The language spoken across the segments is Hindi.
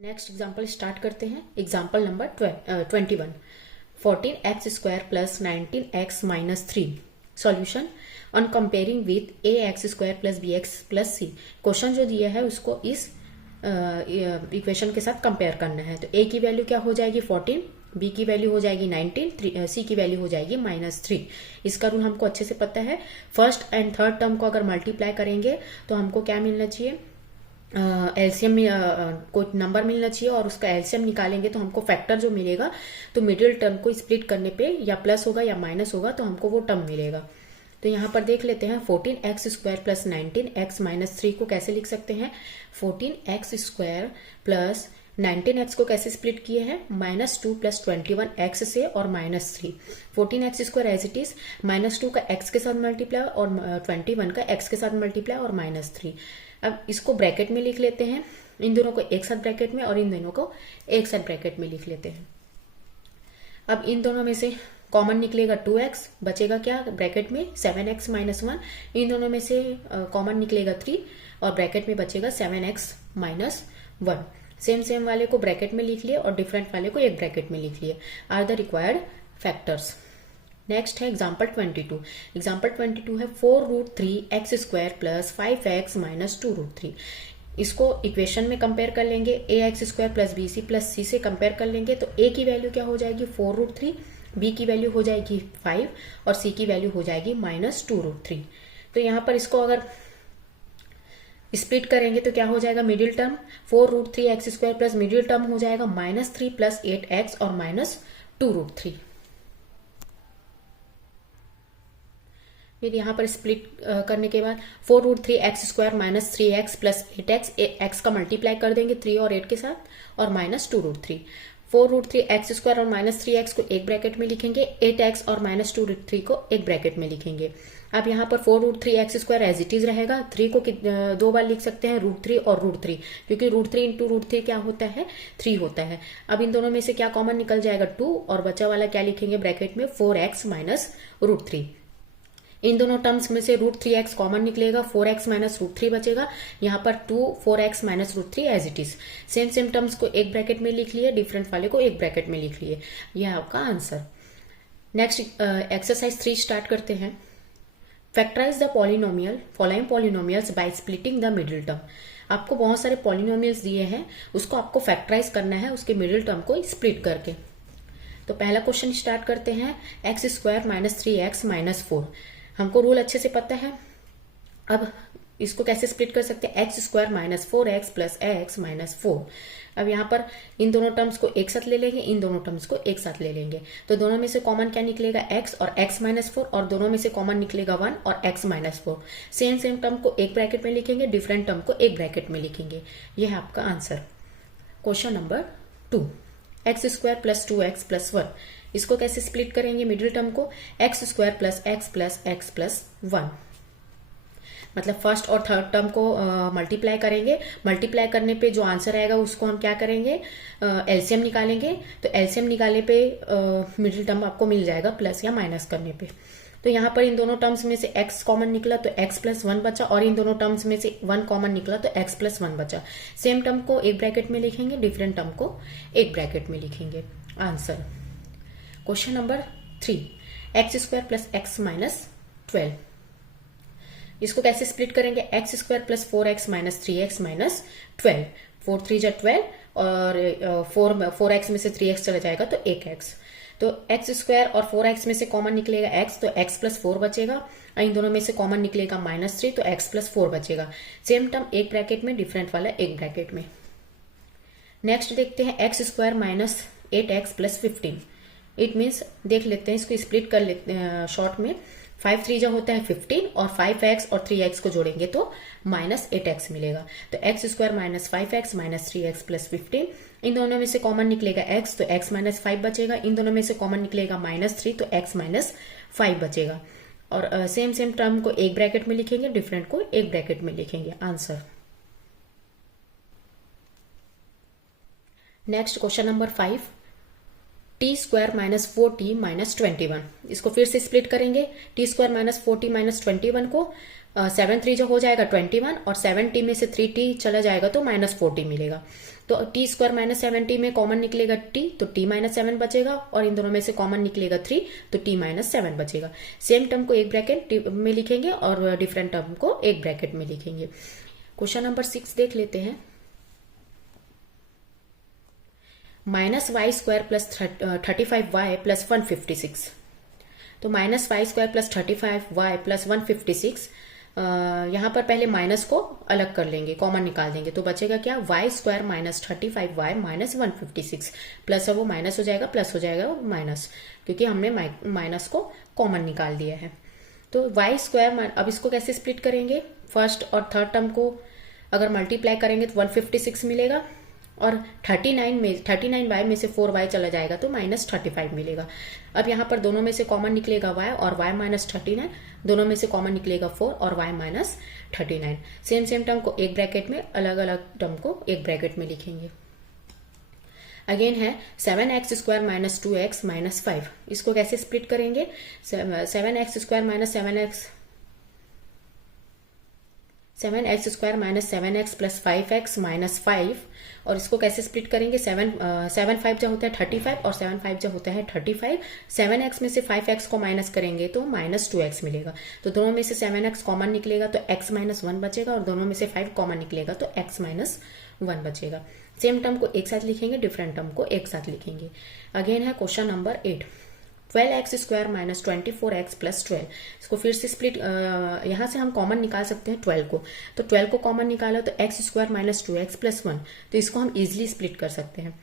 नेक्स्ट एग्जाम्पल स्टार्ट करते हैं। Example number 21। 14x square plus 19x minus 3 solution on comparing with ax square plus bx plus c। Question जो दिया है उसको इस इक्वेशन के साथ कंपेयर करना है। तो a की वैल्यू क्या हो जाएगी 14, b की वैल्यू हो जाएगी 19, c की वैल्यू हो जाएगी -3। इसका रूल हमको अच्छे से पता है। फर्स्ट एंड थर्ड टर्म को अगर मल्टीप्लाई करेंगे तो हमको क्या मिलना चाहिए, एलसीएम कोई नंबर मिलना चाहिए और उसका एलसीएम निकालेंगे तो हमको फैक्टर जो मिलेगा, तो मिडिल टर्म को स्प्लिट करने पे या प्लस होगा या माइनस होगा तो हमको वो टर्म मिलेगा। तो यहाँ पर देख लेते हैं 14x square plus 19x minus 3 को कैसे लिख सकते हैं। 14x स्क्वायर प्लस 19x को कैसे स्प्लिट किए हैं, -2 प्लस 21x से और -3। 14x square as it is, -2 का x के साथ मल्टीप्लाई और 21 का x के साथ मल्टीप्लाई और -3। अब इसको ब्रैकेट में लिख लेते हैं, इन दोनों को एक साथ ब्रैकेट में और इन दोनों को एक साथ ब्रैकेट में लिख लेते हैं। अब इन दोनों में से कॉमन निकलेगा 2x, बचेगा क्या ब्रैकेट में 7x माइनस 1। इन दोनों में से कॉमन निकलेगा 3 और ब्रैकेट में बचेगा 7x माइनस 1। सेम वाले को ब्रैकेट में लिख लिए और डिफरेंट वाले को एक ब्रैकेट में लिख लिए। Are the required factors. Next है एग्जाम्पल 22। एग्जाम्पल 22 है 4√3x square plus 5x minus 2√3। इसको इक्वेशन में कंपेयर कर लेंगे, ax square plus bc plus c से कंपेयर कर लेंगे तो a की वैल्यू क्या हो जाएगी 4√3, b की वैल्यू हो जाएगी 5 और c की वैल्यू हो जाएगी -2√3। तो यहाँ पर इसको अगर स्प्लिट करेंगे तो क्या हो जाएगा, middle term 4√3x square plus middle term हो जाएगा -3 प्लस 8x और -2√3। फिर यहाँ पर स्प्लिट करने के बाद 4√3x square minus 3x plus 8x, x का मल्टीप्लाई कर देंगे 3 और 8 के साथ और -2√3। 4√3x स्क्वायर और -3x को एक ब्रैकेट में लिखेंगे, 8x और -2√3 को एक ब्रैकेट में लिखेंगे। अब यहाँ पर 4√3x square as it is रहेगा, 3 को दो बार लिख सकते हैं √3 और √3, क्योंकि √3 इंटू √3 क्या होता है 3 होता है। अब इन दोनों में से क्या कॉमन निकल जाएगा 2 और बचा वाला क्या लिखेंगे ब्रैकेट में 4x माइनस √3। इन दोनों टर्म्स में से √3x कॉमन निकलेगा, 4x माइनस √3 बचेगा। यहाँ पर 2 4x minus √3 as it is. Same terms को एक ब्रैकेट में लिख लिए, डिफरेंट वाले को एक ब्रैकेट में लिख लिए। यह आपका आंसर। नेक्स्ट एक्सरसाइज 3 स्टार्ट करते हैं। Factorize the polynomial following polynomials by splitting the middle term. आपको बहुत सारे पॉलिनोमियल्स दिए हैं, उसको आपको फैक्टराइज करना है उसके मिडिल टर्म को स्प्लिट करके। तो पहला क्वेश्चन स्टार्ट करते हैं। x square minus 3x minus 4। हमको रूल अच्छे से पता है। अब इसको कैसे स्प्लिट कर सकते हैं, x square minus 4x plus x minus 4। अब यहाँ पर इन दोनों टर्म्स को एक साथ ले लेंगे, इन दोनों टर्म्स को एक साथ ले लेंगे। तो दोनों में से कॉमन क्या निकलेगा x और x माइनस 4, और दोनों में से कॉमन निकलेगा 1 और x माइनस 4। सेम टर्म को एक ब्रैकेट में लिखेंगे, डिफरेंट टर्म को एक ब्रैकेट में लिखेंगे। यह है आपका answer. Question number 2। x square plus 2x plus 1। इसको कैसे स्प्लिट करेंगे मिडिल टर्म को, x square plus x plus 1। मतलब फर्स्ट और थर्ड टर्म को मल्टीप्लाई करेंगे। मल्टीप्लाई करने पे जो आंसर आएगा उसको हम क्या करेंगे, एलसीएम निकालेंगे। तो एलसीएम निकालने पे मिडिल टर्म आपको मिल जाएगा प्लस या माइनस करने पे। तो यहाँ पर इन दोनों टर्म्स में से x कॉमन निकला तो x प्लस 1 बचा, और इन दोनों टर्म्स में से 1 कॉमन निकला तो x प्लस 1 बचा। सेम टर्म को एक ब्रैकेट में लिखेंगे, डिफरेंट टर्म को एक ब्रैकेट में लिखेंगे। Answer. Question number 3। x square plus x minus 12। इसको कैसे स्प्लिट करेंगे, x square plus 4x minus 3x minus 12। 4 3 जा 12 और 4x में से 3x चला जाएगा तो 1x। तो x स्क्वायर और 4x में से कॉमन निकलेगा x, तो x प्लस 4 बचेगा। इन दोनों में से कॉमन निकलेगा -3, तो x प्लस 4 बचेगा। सेम टर्म एक ब्रैकेट में, डिफरेंट वाला एक ब्रैकेट में। नेक्स्ट देखते हैं x square minus 8x plus 15। It means देख लेते हैं, इसको स्प्लिट कर लेते हैं शॉर्ट में। 5 3 जा होता है 15 और 5x और 3x को जोड़ेंगे तो -8x मिलेगा। तो x square minus 5x minus 3x plus 15। इन दोनों में से कॉमन निकलेगा x, तो x माइनस 5 बचेगा। इन दोनों में से कॉमन निकलेगा -3, तो x माइनस 5 बचेगा। और सेम टर्म को एक ब्रैकेट में लिखेंगे, डिफरेंट को एक ब्रैकेट में लिखेंगे। Answer. Next question number 5। T square minus 4t minus 21। इसको फिर से स्प्लिट करेंगे। T square minus 4t minus 21 को 7 3 जो हो जाएगा 21 और 7t में से 3t चला जाएगा तो -40 मिलेगा। तो t² -7t में कॉमन निकलेगा t, तो t -7 बचेगा और इन दोनों में से कॉमन निकलेगा 3, तो t -7 बचेगा। सेम टर्म को एक ब्रैकेट में लिखेंगे और डिफरेंट टर्म को एक ब्रैकेट में लिखेंगे। क्वेश्चन नंबर 6 देख लेते हैं। -y² plus 35y plus 156। तो -y² प्लस 35y प्लस 156, यहाँ पर पहले माइनस को अलग कर लेंगे, कॉमन निकाल देंगे, तो बचेगा क्या, y² minus 35y minus 156, plus वो माइनस हो जाएगा, प्लस हो जाएगा वो माइनस, क्योंकि हमने माइनस को कॉमन निकाल दिया है। तो y², अब इसको कैसे स्प्लिट करेंगे, फर्स्ट और थर्ड टर्म को अगर मल्टीप्लाई करेंगे तो 156 मिलेगा और 39y में से 4y चला जाएगा तो -35 मिलेगा। अब यहाँ पर दोनों में से कॉमन निकलेगा y और y -39, दोनों में से कॉमन निकलेगा 4 और y -39। सेम टर्म को एक ब्रैकेट में, अलग अलग टर्म को एक ब्रैकेट में लिखेंगे। अगेन है 7x² माइनस 2x माइनस 5। इसको कैसे स्प्लिट करेंगे, 7x² minus 7x² minus 7x plus 5x minus 5, और इसको कैसे स्प्लिट करेंगे, 7 5 जो होता है 35 और 7 5 जो होता है 35। 7x में से 5x को माइनस करेंगे तो -2x मिलेगा। तो दोनों में से 7x कॉमन निकलेगा तो x -1 बचेगा और दोनों में से 5 कॉमन निकलेगा तो x -1 बचेगा। सेम टर्म को एक साथ लिखेंगे, डिफरेंट टर्म को एक साथ लिखेंगे। अगेन है question number 8। 12x² minus 24x plus 12। इसको फिर से स्प्लिट, यहाँ से हम कॉमन निकाल सकते हैं 12 को, तो 12 को कॉमन निकाला तो x² माइनस 2x प्लस 1, तो इसको हम इजिली स्प्लिट कर सकते हैं।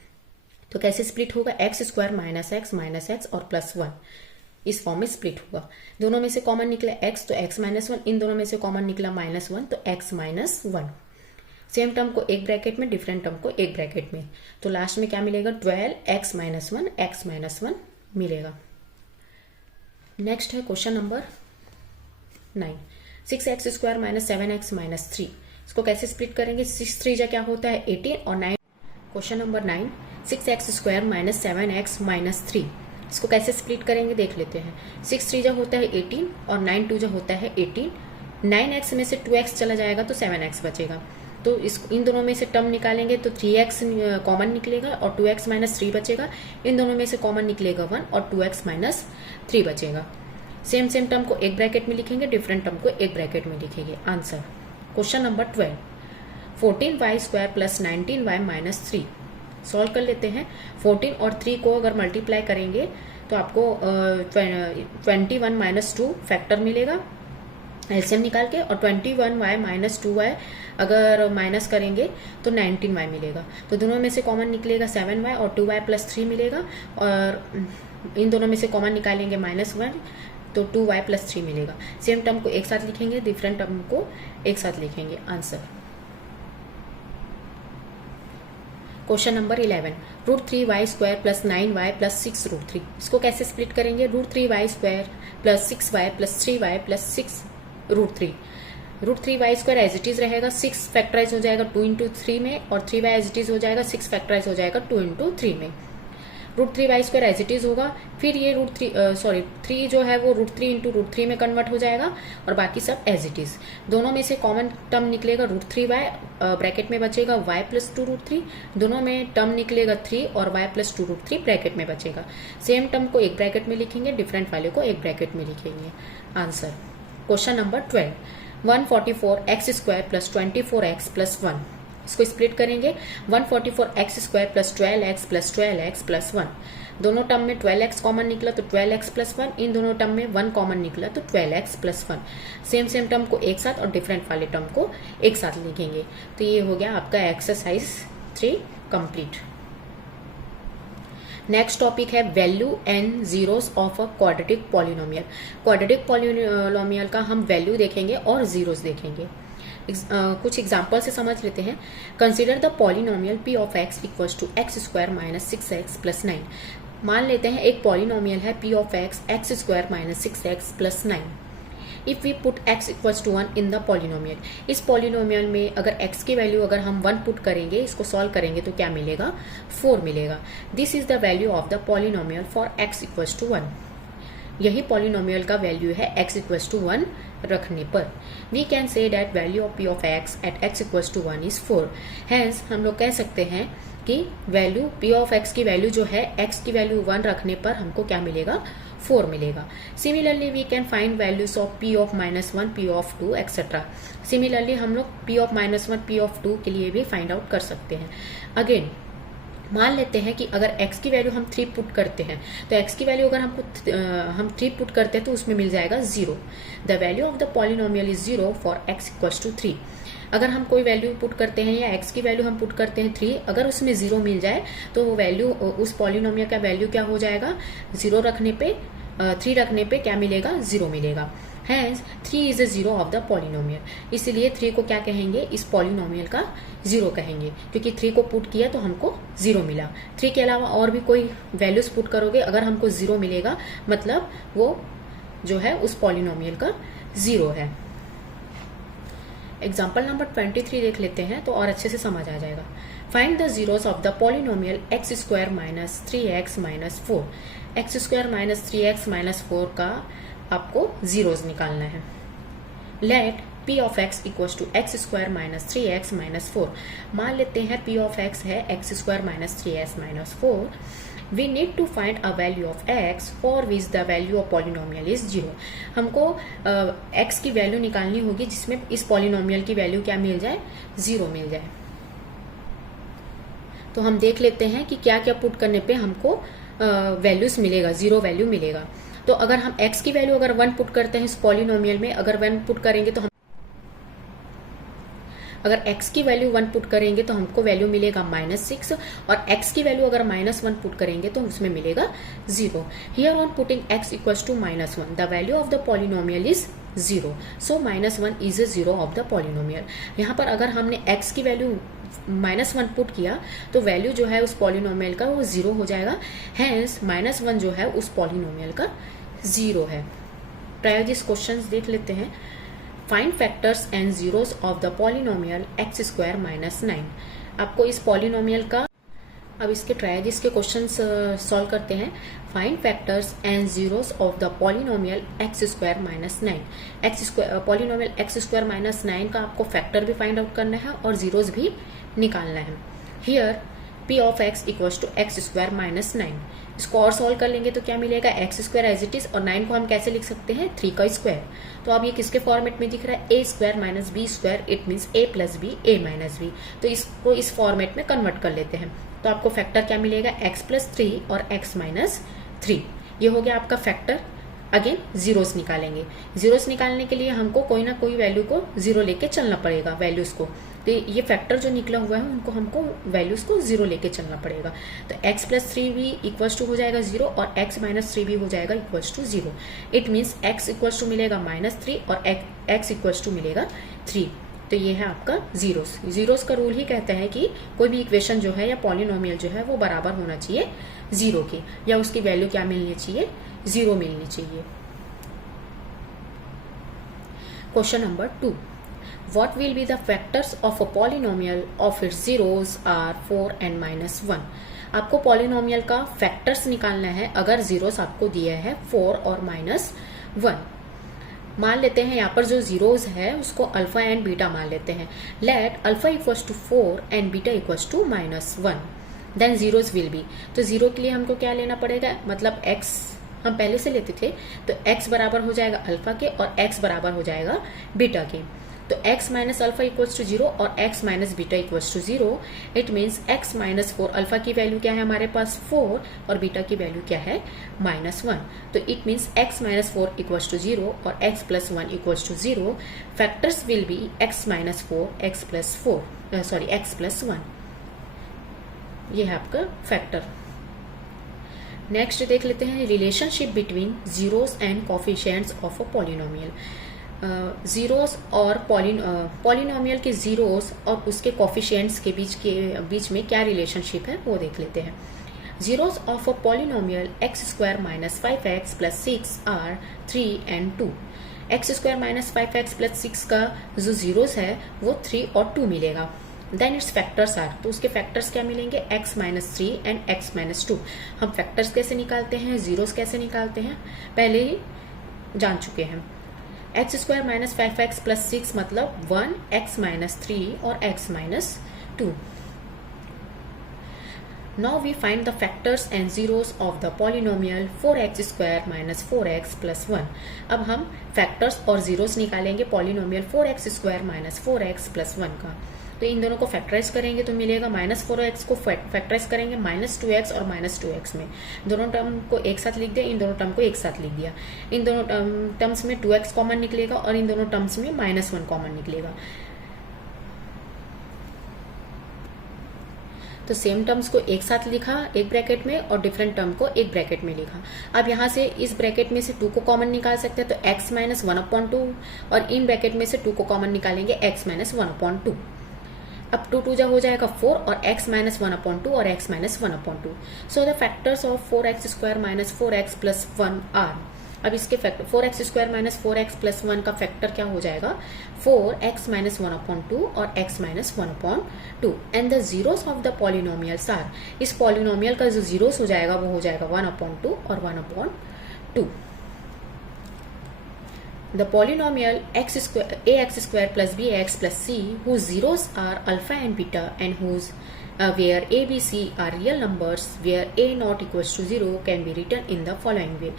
तो कैसे स्प्लिट होगा, x² माइनस x और प्लस 1, इस फॉर्म में स्प्लिट होगा। दोनों में से कॉमन निकला x तो x -1, इन दोनों में से कॉमन निकला -1 तो x -1। सेम टर्म को एक ब्रैकेट में, डिफरेंट टर्म को एक ब्रैकेट में, तो लास्ट में क्या मिलेगा, 12x -1 x -1 मिलेगा। नेक्स्ट है question number 9। 6x² minus 7x minus 3। इसको कैसे स्प्लिट करेंगे, 6 3 क्या होता है 18 और 9। Question number 9। 6x² minus 7x minus 3। इसको कैसे स्प्लिट करेंगे देख लेते हैं। 6 3 होता है 18 और 9 2 होता है 18। 9x में से 2x चला जाएगा तो 7x बचेगा। तो इन दोनों में से टर्म निकालेंगे तो 3x कॉमन निकलेगा और 2x माइनस 3 बचेगा। इन दोनों में से कॉमन निकलेगा 1 और 2x माइनस 3 बचेगा। सेम टर्म को एक ब्रैकेट में लिखेंगे, डिफरेंट टर्म को एक ब्रैकेट में लिखेंगे। Answer question number 12। 14y² plus 19y minus 3। Solve कर लेते हैं। 14 और 3 को अगर मल्टीप्लाई करेंगे तो आपको 21 माइनस 2 फैक्टर मिलेगा एलसीएम निकाल के, और 21y माइनस 2y अगर माइनस करेंगे तो 19y मिलेगा। तो दोनों में से कॉमन निकलेगा 7y और 2y प्लस 3 मिलेगा, और इन दोनों में से कॉमन निकालेंगे -1 तो 2y प्लस 3 मिलेगा। सेम टर्म को एक साथ लिखेंगे, डिफरेंट टर्म को एक साथ लिखेंगे। Answer question number 11। √3y² plus 9y plus 6 √3। इसको कैसे स्प्लिट करेंगे, √3y² plus 6y plus 3y plus 6 √3। √3y² as it is रहेगा, 6 फैक्टराइज हो जाएगा 2 इंटू 3 में, और 3y एज इट इज हो जाएगा 6 फैक्टराइज हो जाएगा 2 इंटू 3 में। √3y² एज इट इज होगा, फिर ये 3 जो है वो √3 इंटू √3 में कन्वर्ट हो जाएगा, और बाकी सब एज इट इज। दोनों में से कॉमन टर्म निकलेगा √3y, ब्रैकेट में बचेगा y प्लस 2 √3। दोनों में टर्म निकलेगा 3 और y प्लस 2 √3 ब्रैकेट में बचेगा। सेम टर्म को एक ब्रैकेट में लिखेंगे, डिफरेंट वाले को एक ब्रैकेट में लिखेंगे। Answer question number 12। 144x² plus 24x plus 1। इसको स्प्लिट करेंगे, 144x² plus 12x plus 12x plus 1। दोनों टर्म में 12x कॉमन निकला तो 12x प्लस 1, इन दोनों टर्म में 1 कॉमन निकला तो 12x प्लस 1। सेम टर्म को एक साथ और डिफरेंट वाले टर्म को एक साथ लिखेंगे। तो ये हो गया आपका एक्सरसाइज 3 कंप्लीट। नेक्स्ट टॉपिक है value and zeros of a quadratic polynomial. Quadratic polynomial का हम वैल्यू देखेंगे और जीरोस देखेंगे। कुछ एग्जाम्पल से समझ लेते हैं। Consider the polynomial p of x equals to x² minus 6x plus 9। मान लेते हैं एक पॉलिनोमियल है p of x² minus 6x plus 9। If we put x equals to 1 in the polynomial, इस पॉलिनोमियल में अगर x की वैल्यू अगर हम 1 पुट करेंगे, इसको सॉल्व करेंगे तो क्या मिलेगा, 4 मिलेगा। This is the value of the polynomial for x equals to 1। यही पॉलिनोमियल का वैल्यू है x इक्वल्स टू 1 रखने पर। We can say that value of p of x at x equals to 1 is 4। Hence हम लोग कह सकते हैं कि वैल्यू p ऑफ x की वैल्यू जो है x की वैल्यू 1 रखने पर हमको क्या मिलेगा, 4 मिलेगा। Similarly we can find values of p of -1, p of 2 etcetera. Similarly हम लोग p ऑफ -1, p ऑफ 2 के लिए भी फाइंड आउट कर सकते हैं। अगेन मान लेते हैं कि अगर x की वैल्यू हम 3 पुट करते हैं, तो x की वैल्यू अगर हम 3 पुट करते हैं तो उसमें मिल जाएगा 0। The value of the polynomial is 0 for x equals to 3। अगर हम कोई वैल्यू पुट करते हैं या x की वैल्यू हम पुट करते हैं 3, अगर उसमें 0 मिल जाए तो वो वैल्यू, उस पॉलिनोमियल का वैल्यू क्या हो जाएगा, 0 रखने पे 3 रखने पे क्या मिलेगा, 0 मिलेगा। Hence 3 is a 0 of the polynomial. इसलिए 3 को क्या कहेंगे, इस पॉलिनोमियल का 0 कहेंगे, क्योंकि 3 को पुट किया तो हमको 0 मिला। 3 के अलावा और भी कोई वैल्यूज पुट करोगे, अगर हमको 0 मिलेगा मतलब वो जो है उस पॉलिनोमियल का 0 है। एग्जाम्पल नंबर 23 देख लेते हैं तो और अच्छे से समझ आ जाएगा। Find the zeros of the polynomial x square minus 3x minus 4। X square minus 3x minus 4 का आपको जीरोस निकालना है। Let p of x equals to x square minus 3x minus 4। मान लेते हैं p ऑफ x है x square minus 3x minus 4। We need to find a value of x for which the value of polynomial is 0। हमको x की वैल्यू निकालनी होगी जिसमें इस पॉलिनोमियल की वैल्यू क्या मिल जाए, 0 मिल जाए। तो हम देख लेते हैं कि क्या क्या पुट करने पे हमको वैल्यूज मिलेगा, 0 वैल्यू मिलेगा। तो अगर हम x की वैल्यू अगर 1 पुट करते हैं इस पॉलिनोमियल में, अगर 1 पुट करेंगे तो हम अगर x की वैल्यू 1 पुट करेंगे तो हमको वैल्यू मिलेगा -6, और x की वैल्यू अगर -1 पुट करेंगे तो उसमें मिलेगा 0। Here on putting x equals to -1 the value of the polynomial is 0, so -1 is a 0 of the polynomial. यहाँ पर अगर हमने x की वैल्यू -1 पुट किया तो वैल्यू जो है उस पॉलिनोमियल का वो 0 हो जाएगा। हैंस -1 जो है उस पॉलिनोमियल का 0 है। ट्राई दिस क्वेश्चंस देख लेते हैं। Find factors and zeros of the polynomial x square minus 9। आपको इस पॉलिनोमियल का, अब इसके ट्रायजिस के क्वेश्चंस सॉल्व करते हैं। Find factors and zeros of the polynomial x square minus 9। X square polynomial x square minus 9 का आपको फैक्टर भी फाइंड आउट करना है और जीरोस भी निकालना है। Here p of x equals to x square minus 9। इसको और सॉल्व कर लेंगे तो क्या मिलेगा, x square as it is, और 9 को हम कैसे लिख सकते हैं, 3 का स्क्वायर। तो अब ये किसके फॉर्मेट में दिख रहा है, a square minus b square, it means a plus b, a minus b. तो इसको इस फॉर्मेट में कन्वर्ट कर लेते हैं। तो आपको फैक्टर क्या मिलेगा, x प्लस 3 और x माइनस 3। ये हो गया आपका फैक्टर। अगेन जीरोस निकालेंगे। जीरोस निकालने के लिए हमको कोई ना कोई वैल्यू को 0 लेके चलना पड़ेगा, वैल्यूज को। तो ये फैक्टर जो निकला हुआ है उनको हमको वैल्यूज को 0 लेके चलना पड़ेगा। तो x प्लस 3 भी इक्वल्स टू हो जाएगा 0 और x माइनस 3 भी हो जाएगा equals to 0। It means x equals to मिलेगा -3 और x इक्वल्स टू मिलेगा 3। तो ये है आपका जीरोस। जीरोस का रूल ही कहता है कि कोई भी इक्वेशन जो है या पॉलिनोमियल जो है वो बराबर होना चाहिए 0 के, या उसकी वैल्यू क्या मिलनी चाहिए, 0 मिलनी चाहिए। Question number 2। What will be the factors of a polynomial of its zeros are 4 and -1। आपको पॉलिनोमियल का फैक्टर्स निकालना है अगर जीरोस आपको दिया है 4 और -1। मान लेते हैं यहाँ पर जो जीरोस है उसको अल्फा एंड बीटा मान लेते हैं। Let alpha equals to 4 and beta equals to -1, then zeros will be. तो जीरो के लिए हमको क्या लेना पड़ेगा, मतलब x हम पहले से लेते थे, तो x बराबर हो जाएगा अल्फा के और x बराबर हो जाएगा बीटा के। तो x minus alpha equals to 0 और x minus beta equals to 0। It means x minus 4, alpha की वैल्यू क्या है हमारे पास 4 और बीटा की वैल्यू क्या है -1। तो it means x minus 4 equals to 0 और x plus 1 equals to 0। Factors will be x minus 4, x plus 1। ये है आपका फैक्टर। नेक्स्ट देख लेते हैं relationship between zeros and coefficients of a polynomial. Zeros और पॉलिनोमियल के जीरोस और उसके कोफिशिएंट्स के बीच में क्या रिलेशनशिप है वो देख लेते हैं। Zeros of a polynomial x square minus 5x plus 6 are 3 and 2। X square minus 5x plus 6 का जो जीरोस है वो 3 और 2 मिलेगा। देन इट्स फैक्टर्स आर, तो उसके फैक्टर्स क्या मिलेंगे, x minus 3 and x minus 2। हम फैक्टर्स कैसे निकालते हैं, जीरोस कैसे निकालते हैं पहले ही जान चुके हैं। X square minus 5x plus 6 मतलब 1 x माइनस 3 और x minus 2। Now we find the factors and zeros of the polynomial 4x square minus 4x plus 1। अब हम फैक्टर्स और जीरोस निकालेंगे polynomial 4x square minus 4x plus 1 का। तो इन दोनों को फैक्टराइज करेंगे तो मिलेगा माइनस 4x को फैक्टराइज करेंगे माइनस 2x और माइनस 2x में। दोनों टर्म को एक साथ लिख दिया, इन दोनों टर्म को एक साथ लिख दिया। इन दोनों टर्म्स में 2x कॉमन निकलेगा और इन दोनों टर्म्स में माइनस 1 कॉमन निकलेगा। तो सेम टर्म्स को एक साथ लिखा एक ब्रैकेट में और डिफरेंट टर्म को एक ब्रैकेट में लिखा। अब यहाँ से इस ब्रैकेट में से 2 को कॉमन निकाल सकते हैं, तो x माइनस 1/2 और इन ब्रैकेट में से 2 को कॉमन निकालेंगे x माइनस 1/2। अब 2 जा हो जाएगा 4 और x माइनस 1/2 और x minus 1/2। So the factors of 4x square minus 4x plus 1 are. अब इसके factor 4x square minus 4x plus 1 का फैक्टर क्या हो जाएगा, 4x माइनस 1/2 और x minus 1/2। And the zeros of the polynomials are, इस पॉलिनोमियल का जो जीरोस हो जाएगा वो हो जाएगा 1/2 और 1/2। The polynomial ax square plus bx plus c whose zeros are alpha and beta and whose where a, b, c are real numbers where a not equals to 0 can be written in the following way।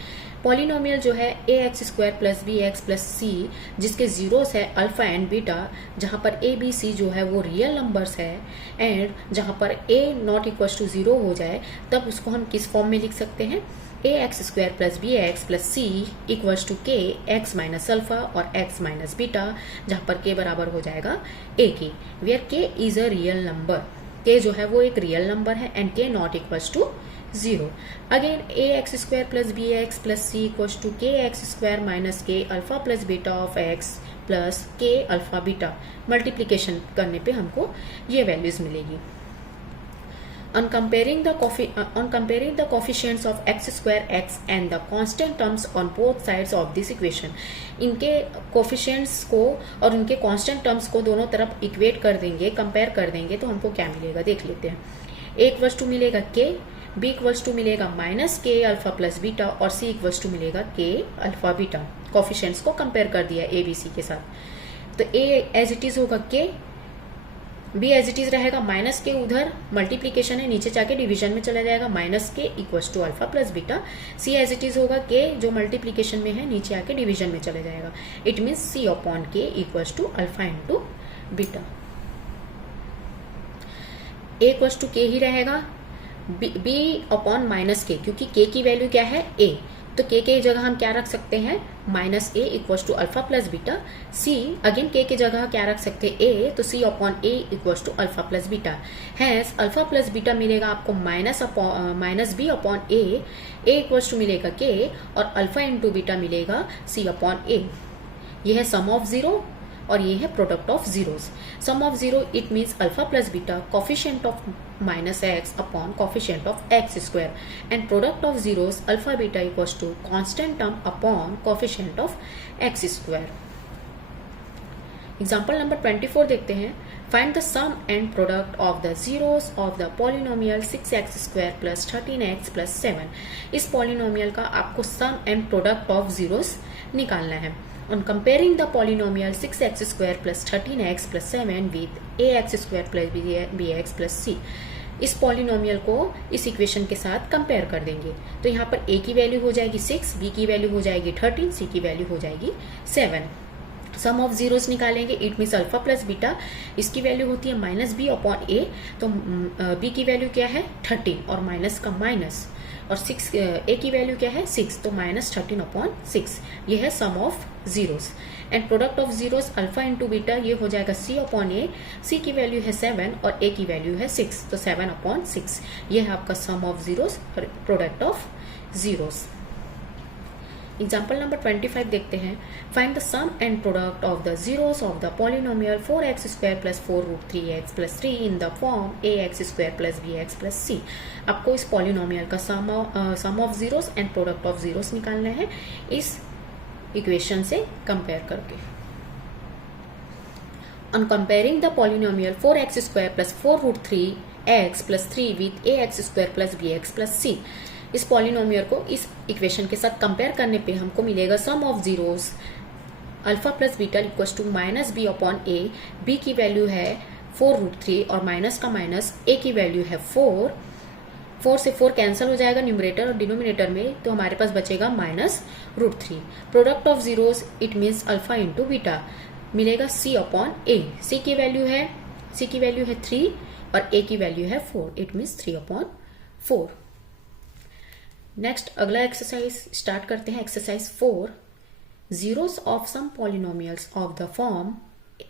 Polynomial जो है a x square plus b x plus c जिसके जीरोस है अल्फा एंड बीटा, जहाँ पर ए बी सी जो है वो रियल नंबर्स है एंड जहाँ पर ए नॉट इक्वल्स टू 0 हो जाए तब उसको हम किस फॉर्म में लिख सकते हैं, a x square plus b x plus c equals to k x minus alpha और एक्स माइनस बीटा, जहाँ पर के बराबर हो जाएगा ए के, वेयर के इज अ रियल नंबर। के जो है वो एक रियल नंबर है and k not equals to 0। Again a x square plus b x plus c equals to k x square minus के alpha plus beta of x plus k alpha beta. Multiplication करने पे हमको ये वैल्यूज मिलेगी। On comparing the coefficients of x square x and the constant terms on both sides of this equation, इनके कोफिशिएंट्स को और उनके कांस्टेंट टर्म्स को दोनों तरफ इक्वेट कर देंगे, कंपेयर कर देंगे तो हमको क्या मिलेगा देख लेते हैं। a इक्वल्स टू मिलेगा k, b इक्वल्स टू मिलेगा माइनस के अल्फा प्लस बीटा और c इक्वल्स टू मिलेगा के अल्फा बीटा। कोफिशिएंट्स को कंपेयर कर दिया a b c के साथ। तो a एज इट इज होगा k, B as it is रहेगा माइनस के, उधर मल्टीप्लीकेशन है नीचे जाके डिवीजन में चला जाएगा minus K equals to alpha plus beta. C as it is होगा के जो मल्टीप्लीकेशन में है नीचे आके डिवीजन में चला जाएगा। It means C upon K equals to alpha into beta. A equals to K ही रहेगा, बी अपॉन माइनस के, क्योंकि के की वैल्यू क्या है ए, तो के की जगह हम क्या रख सकते हैं minus a equals to alpha plus beta. C again के जगह क्या रख सकते हैं ए, तो c upon a equals to alpha plus beta. Hence alpha plus beta मिलेगा आपको minus B upon a equals to मिलेगा के और अल्फा इंटू बीटा मिलेगा सी अपॉन ए। यह है सम ऑफ जीरो और ये है product of zeros. Sum of zero it means alpha plus beta coefficient of minus X upon coefficient of X square and product of zeros alpha beta equals to constant term upon coefficient of X square. Example number 24 देखते हैं। Find the sum and product of the zeros of the polynomial 6x square plus 13x plus 7। इस पॉलिनोमियल का आपको sum and product of zeros निकालना है। On comparing the polynomial 6x square plus 13x plus 7 with ax square plus bx plus c, इस पॉलिनोमियल को इस इक्वेशन के साथ कंपेयर कर देंगे। तो यहाँ पर a की वैल्यू हो जाएगी 6, b की वैल्यू हो जाएगी 13, c की वैल्यू हो जाएगी 7। सम ऑफ जीरोस निकालेंगे, it means alpha plus beta, इसकी वैल्यू होती है माइनस बी अपॉन ए, तो b की वैल्यू क्या है 13 और माइनस का माइनस, और 6 ए की वैल्यू क्या है 6, तो माइनस 13 अपॉन 6। ये है sum of zeros. And product of zeros alpha into beta ये हो जाएगा सी अपॉन ए, सी की वैल्यू है 7 और ए की वैल्यू है 6, तो 7 अपॉन 6। ये है आपका sum of zeros, product of zeros. Example number 25 देखते हैं। Find the sum and product of the zeros of the polynomial 4x square plus 4√3x plus 3 in the form ax square plus bx plus c। आपको इस पॉलिनोमियल का sum of zeros and product of zeros निकालना है इस इक्वेशन से कंपेयर करके। On comparing the polynomial 4x square plus 4 root 3x plus 3 with ax square plus bx plus c, इस पॉलिनोमियल को इस इक्वेशन के साथ कंपेयर करने पे हमको मिलेगा sum of zeros alpha plus beta equals to minus B upon a. B की वैल्यू है 4 रूट 3 और माइनस का माइनस, ए की वैल्यू है 4। 4 से 4 कैंसिल हो जाएगा न्यूमरेटर और डिनोमिनेटर में, तो हमारे पास बचेगा minus root 3। Product of zeros it means alpha into beta, मिलेगा सी अपॉन ए। सी की वैल्यू है 3 और ए की वैल्यू है 4, इट मीन्स 3 अपॉन 4। नेक्स्ट अगला एक्सरसाइज स्टार्ट करते हैं। Exercise 4, zeros of some polynomials of the form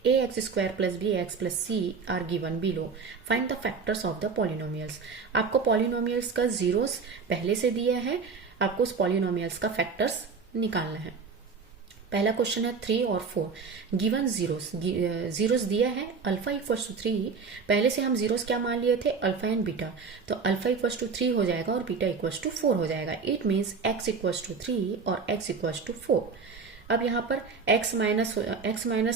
ax square plus bx plus c are given below. Find the factors of the polynomials. आपको पॉलिनोमियल्स का जीरोस पहले से दिया है, आपको उस पॉलिनोमियल्स का फैक्टर्स निकालना है। पहला क्वेश्चन है 3 और 4 गिवन जीरोस दिया है अल्फा इक्वल्स टू 3। पहले से हम जीरोस क्या मान लिए थे, अल्फा एंड बीटा, तो अल्फा इक्वल्स टू 3 हो जाएगा और बीटा इक्वल्स टू 4 हो जाएगा। It means x equals to 3 और x इक्वल्स टू 4। अब यहाँ पर x माइनस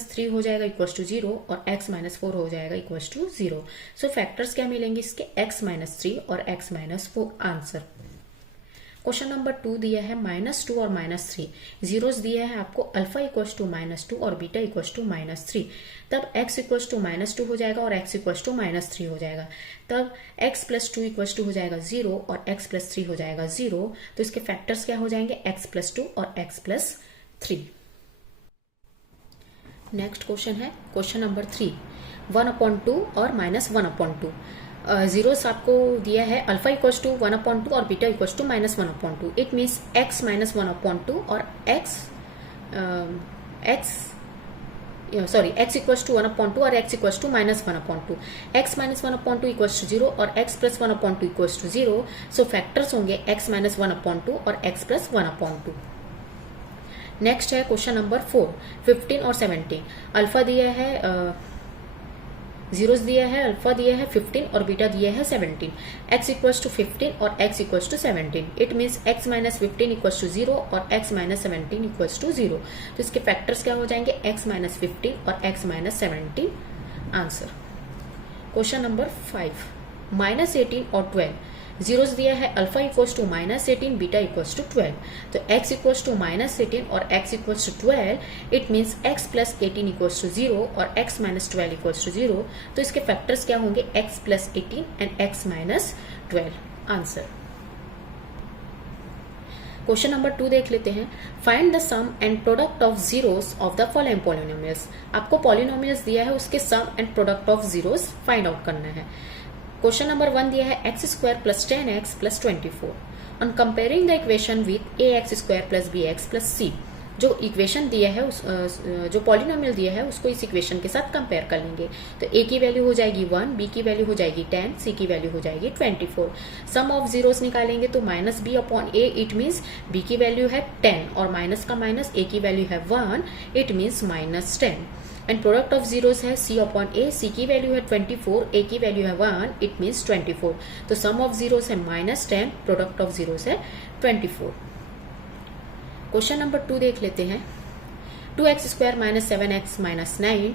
3 हो जाएगा इक्वल्स टू 0 और x माइनस 4 हो जाएगा इक्वल्स टू 0। सो फैक्टर्स क्या मिलेंगे इसके, x माइनस 3 और x minus 4 answer. Question number 2 दिया है -2 और -3, जीरोस दिया है आपको अल्फा इक्वल्स टू -2 और बीटा इक्वल्स टू -3। तब x इक्वल्स टू -2 हो जाएगा और x इक्वल्स टू -3 हो जाएगा। तब x प्लस 2 इक्वल्स टू हो जाएगा 0 और x प्लस 3 हो जाएगा 0। तो इसके फैक्टर्स क्या हो जाएंगे, x प्लस 2 और x प्लस 3। नेक्स्ट क्वेश्चन है क्वेश्चन नंबर 3, 1/2 और -1/2। जीरोस आपको दिया है अल्फा इक्वल्स टू 1/2 और beta equals to -1/2। It means x minus 1/2 और x इक्वल्स टू 1/2 और x equals to -1/2। x minus 1/2 equals to 0 और x plus 1/2 equals to 0। So factors होंगे x माइनस 1/2 और x प्लस 1/2। नेक्स्ट है क्वेश्चन नंबर 4, 15 और 17। अल्फा दिया है जीरोस दिया है, अल्फा दिया है 15 और बीटा दिया है 17। x इक्वल्स टू 15 और x equals to 17। It means x minus 15 equals to 0 और x माइनस 17 इक्वल्स टू 0। तो इसके फैक्टर्स क्या हो जाएंगे, x माइनस 15 और x minus 17 answer. Question number 5, -18 और 12। जीरोस दिया है alpha equals to -18, beta equals to 12। तो x इक्वल्स टू -18 और x equals to 12। It means x plus 18 equals to 0 और x माइनस 12 इक्वल्स टू 0। तो इसके फैक्टर्स क्या होंगे, x plus 18 and x minus 12 answer. Question number 2 देख लेते हैं। Find the sum and product of zeros of the following polynomials. आपको पॉलिनोमियल्स दिया है, उसके sum and product of zeros find out करना है। क्वेश्चन नंबर 1 दिया है x² plus 10x plus 24। On comparing the equation with ax² plus bx plus c, जो इक्वेशन दिया है जो पॉलिनोमियल दिया है उसको इस इक्वेशन के साथ कंपेयर कर लेंगे। तो a की वैल्यू हो जाएगी 1, b की वैल्यू हो जाएगी 10, c की वैल्यू हो जाएगी 24। सम ऑफ जीरोस निकालेंगे तो minus B upon A, it means b की वैल्यू है 10 और माइनस का माइनस, a की वैल्यू है 1, it means -10। And product of zeros है c अपॉन a, c की वैल्यू है 24, a की वैल्यू है 1, इट मीन्स 24। तो सम ऑफ जीरोस है -10, प्रोडक्ट ऑफ जीरोस है 24। क्वेश्चन नंबर 2 देख लेते हैं। 2x² minus 7x minus 9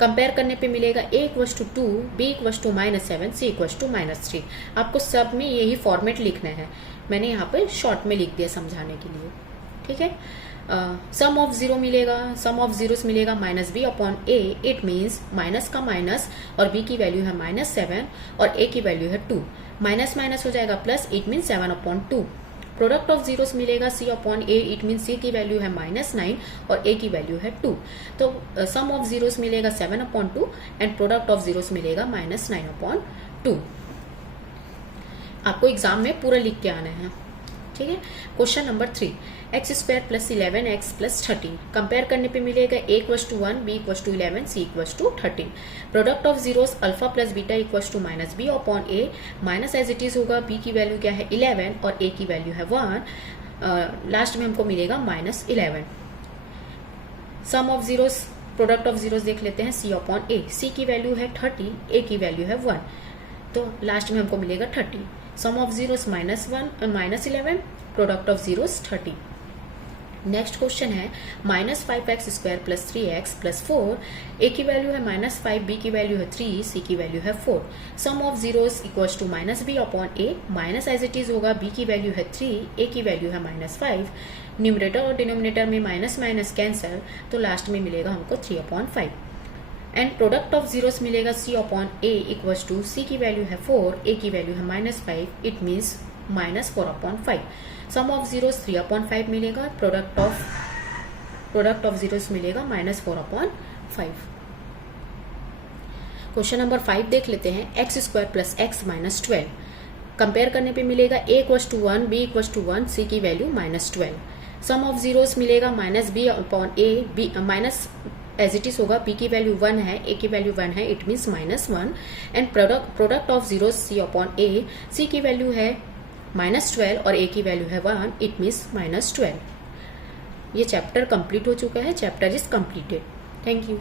compare करने पे मिलेगा a equals to 2, b equals to -7, c equals to -3। आपको सब में यही फॉर्मेट लिखना है, मैंने यहाँ पे शॉर्ट में लिख दिया समझाने के लिए, ठीक है। सम ऑफ जीरोस मिलेगा minus B upon A, it means minus का माइनस और b की वैल्यू है -7 और a की वैल्यू है 2। माइनस माइनस हो जाएगा plus, it means 7/2। Product of zeros मिलेगा c upon a, it means c की वैल्यू है -9 और a की वैल्यू है 2। तो सम ऑफ जीरोस मिलेगा 7/2 एंड प्रोडक्ट ऑफ जीरोस मिलेगा -9/2। आपको एग्जाम में पूरा लिख के आना है, ठीक है। Question number 3, x² plus 11x plus 13 compare करने पे मिलेगा a equals to 1, b equals to 11, c equals to 13। Product of zeros alpha plus beta equals to -b upon a, minus as it is होगा, b की वैल्यू क्या है 11 और a की वैल्यू है 1। लास्ट में हमको मिलेगा -11। Sum of zeros, product of zeros देख लेते हैं। c अपॉन a, c की वैल्यू है 30, a की वैल्यू है 1, तो लास्ट में हमको मिलेगा 30। Sum of zeros -11, product of zeros 30। Next question है -5x² + 3x + 4, a की वैल्यू है -5, b की वैल्यू है 3, c की वैल्यू है 4। Sum of zeros equals to -b/a, minus as it is होगा, b की वैल्यू है 3, a की वैल्यू है -5। न्यूमरेटर और डिनोमिनेटर में माइनस माइनस कैंसल, तो लास्ट में मिलेगा हमको 3/5। एंड प्रोडक्ट ऑफ जीरोस मिलेगा c/a इक्वल्स टू, c की वैल्यू है 4, a की वैल्यू है -5, it means -4/5। Sum of zeros 3/5 मिलेगा, प्रोडक्ट ऑफ जीरोस मिलेगा -4/5। क्वेश्चन नंबर 5 देख लेते हैं। x² + x - 12 कंपेयर करने पे मिलेगा a = 1, b = 1, c की वैल्यू -12। सम ऑफ जीरोस मिलेगा -b/a, b minus as it is होगा, b की वैल्यू 1 है, a की वैल्यू 1 है, it means -1। And product of zeros c/a, c की वैल्यू है -12 और a की वैल्यू है 1, इट मीन्स -12। ये चैप्टर कंप्लीट हो चुका है, chapter is completed. Thank you.